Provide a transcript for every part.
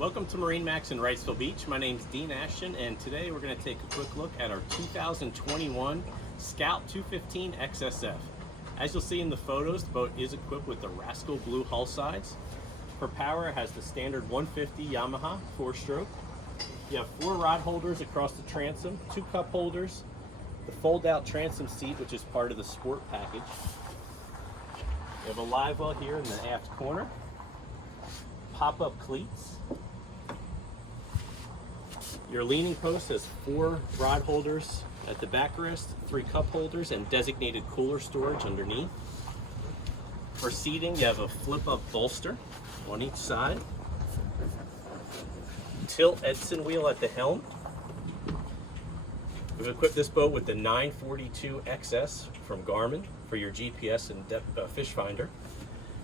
Welcome to MarineMax in Wrightsville Beach. My name's Dean Ashton, and today we're going to take a quick look at our 2021 Scout 215 XSF. As you'll see in the photos, the boat is equipped with the Rascal Blue hull sides. For power, it has the standard 150 Yamaha 4-stroke. You have 4 rod holders across the transom, 2 cup holders, the fold-out transom seat, which is part of the sport package. You have a live well here in the aft corner, pop-up cleats. Your leaning post has 4 rod holders at the backrest, 3 cup holders, and designated cooler storage underneath. For seating, you have a flip-up bolster on each side, tilt Edson wheel at the helm. We've equipped this boat with the 942 XS from Garmin for your GPS and fish finder.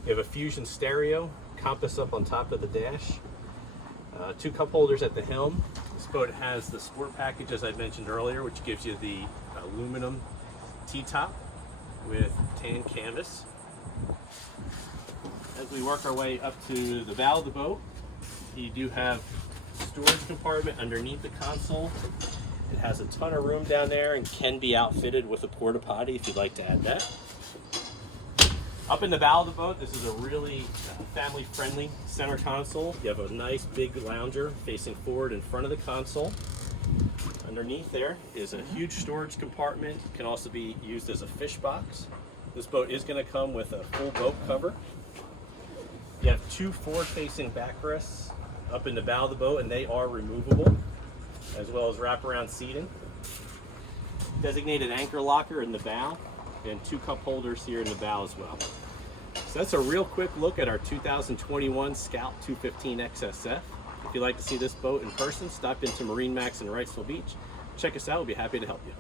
You have a Fusion stereo, compass up on top of the dash, 2 cup holders at the helm. This boat has the sport package, as I mentioned earlier, which gives you the aluminum T-top with tan canvas. As we work our way up to the bow of the boat, you do have storage compartment underneath the console. It has a ton of room down there and can be outfitted with a porta potty if you'd like to add that. Up in the bow of the boat, this is a really family-friendly center console. You have a nice big lounger facing forward in front of the console. Underneath there is a huge storage compartment. It can also be used as a fish box. This boat is going to come with a full boat cover. You have 2 forward-facing backrests up in the bow of the boat, and they are removable, as well as wraparound seating. Designated anchor locker in the bow, and 2 cup holders here in the bow as well. So that's a real quick look at our 2021 Scout 215 XSF. If you'd like to see this boat in person, stop into MarineMax in Wrightsville Beach. Check us out, we'll be happy to help you.